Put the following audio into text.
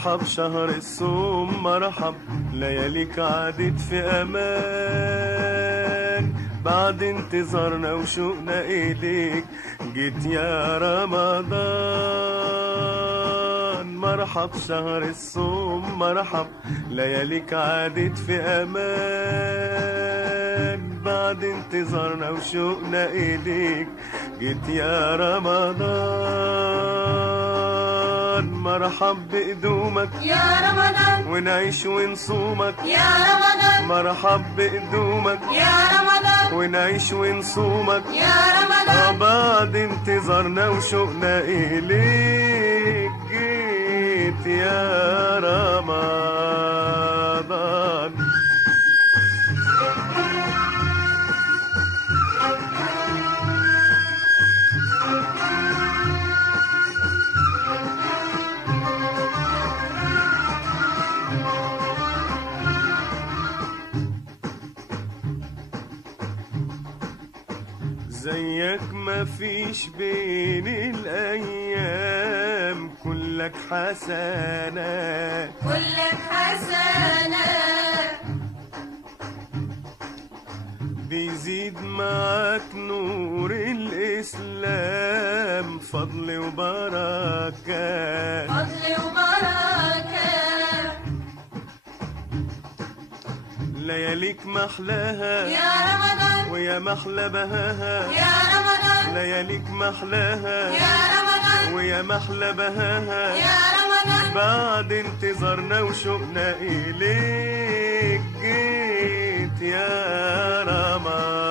مرحب شهر الصوم مرحب، لياليك عادت في امان، بعد انتظارنا وشوقنا اليك جيت يا رمضان. مرحب شهر الصوم مرحب، لياليك عادت في امان، بعد انتظارنا وشوقنا اليك جيت يا رمضان. مرحب بقدومك يا رمضان، ونعيش ونصومك يا رمضان، مرحب بقدومك يا رمضان، ونعيش ونصومك يا رمضان. بعد انتظارنا وشوقنا إليك جيت يا رمضان. زيك مفيش بين الأيام، كلك حسنات كلك حسنات، بيزيد معاك نور الإسلام، فضل وبركات فضل وبركات. لياليك محلاها يا رمضان، ويا محلى بهاها، يا رمضان، لياليك محلاها يا رمضان، ويا محلى بهاها، يا رمضان. بعد انتظارنا وشوقنا إليك جيت يا رمضان.